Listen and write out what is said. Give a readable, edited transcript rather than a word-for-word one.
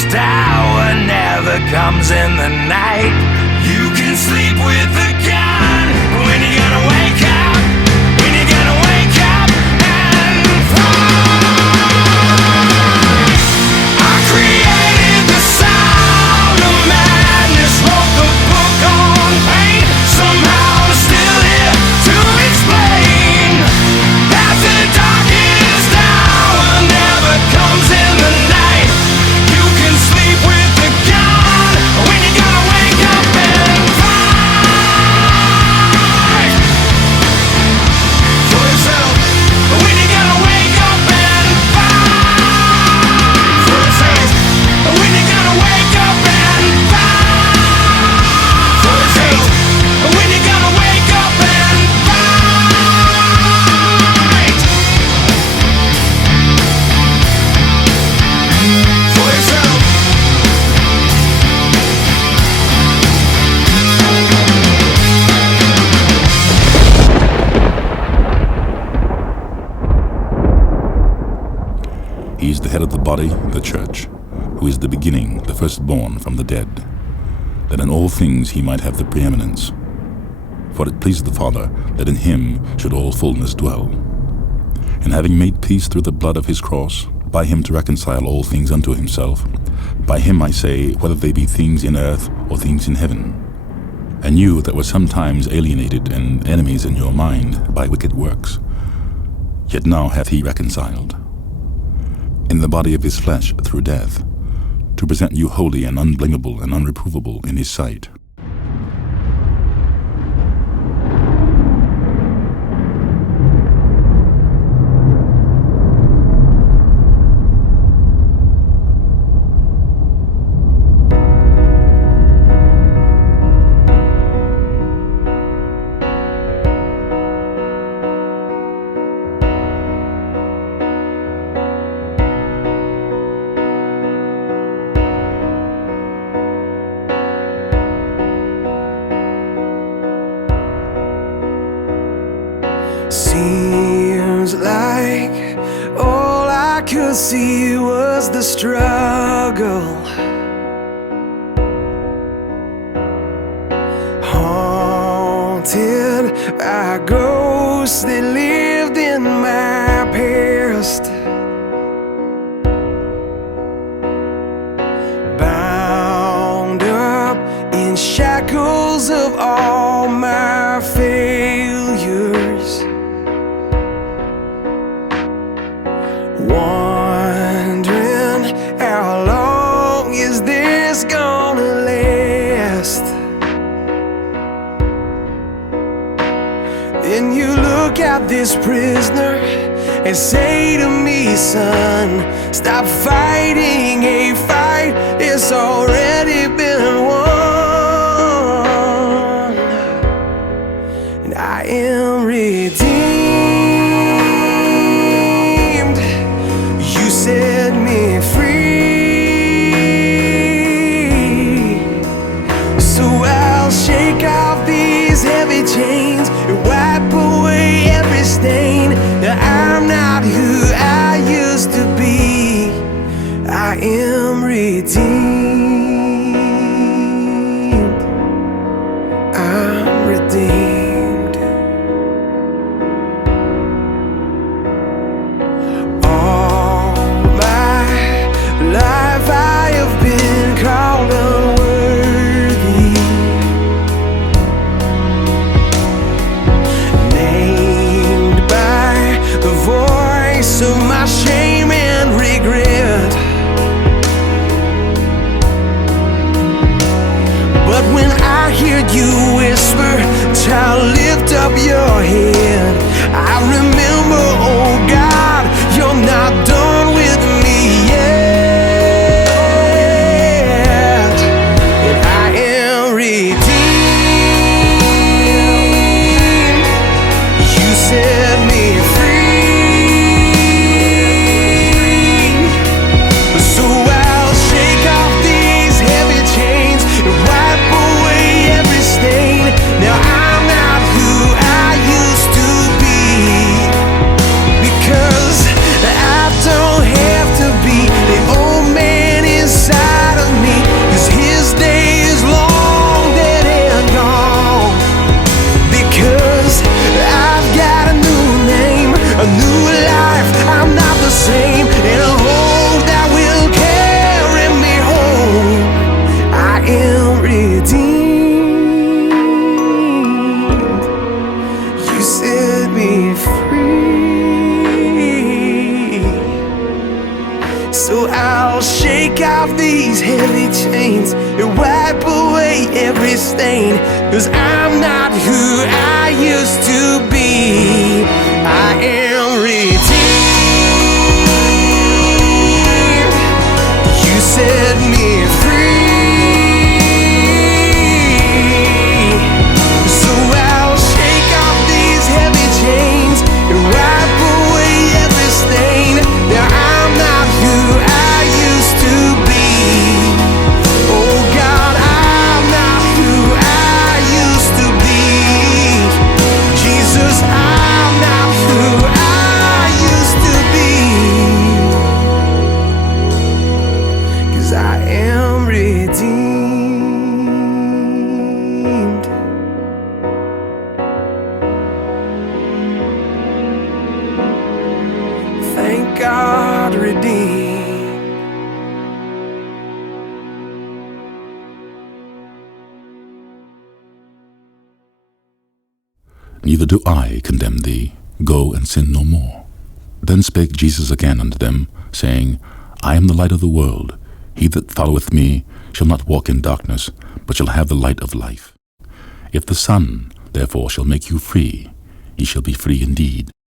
darkest hour never comes in the night. You can sleep with the gun when you're gonna wake up, when you're gonna wake up and fight. I created the sound of madness, wrote the book on pain. Somehow I'm still here to explain that the darkest hour never comes in the night. You can sleep with the gun when you're gonna wake up and fight for yourself. When you're gonna wake up and fight for yourself. When you're gonna wake up and fight for yourself. When you're gonna wake up and fight for yourself. He is the head of the body, the church, who is the beginning, the firstborn from the dead, that in all things he might have the preeminence. For it pleased the Father that in him should all fullness dwell. And having made peace through the blood of his cross, by him to reconcile all things unto himself, by him I say, whether they be things in earth or things in heaven. And you that were sometimes alienated and enemies in your mind by wicked works, yet now hath he reconciled in the body of his flesh through death, to present you holy and unblameable and unreprovable in his sight. Seems like all I could see was the struggle, haunted by ghosts that lived in my past, bound up in shackles of all my failures, wondering how long is this gonna last. Then you look at this prisoner and say to me, son, stop fighting a fight it's already been won. And I am redeemed. You set me free, so I'll shake off these heavy chains and wipe away every stain. Now I'm not who I used to be. I am redeemed. I'm redeemed. All my life I have been called unworthy, named by the voice of my shame and regret. But when I hear you whisper, child, lift up your head, I remember, oh God, you're not done with me yet. And I am redeemed. You set me free, so I'll shake off these heavy chains and wipe away every stain. Now I'm not who I used to stain, 'cause I'm not who I used to be. I am redeemed. You set me free. So I'll shake off these heavy chains and wipe away every stain. Now I'm not who I used to be. Oh God, I'm not who I used to be. Jesus, I'm not who I used to be. 'Cause I am redeemed. Thank God, redeemed. Neither do I condemn thee. Go and sin no more. Then spake Jesus again unto them, saying, I am the light of the world. He that followeth me shall not walk in darkness, but shall have the light of life. If the Son therefore shall make you free, ye shall be free indeed.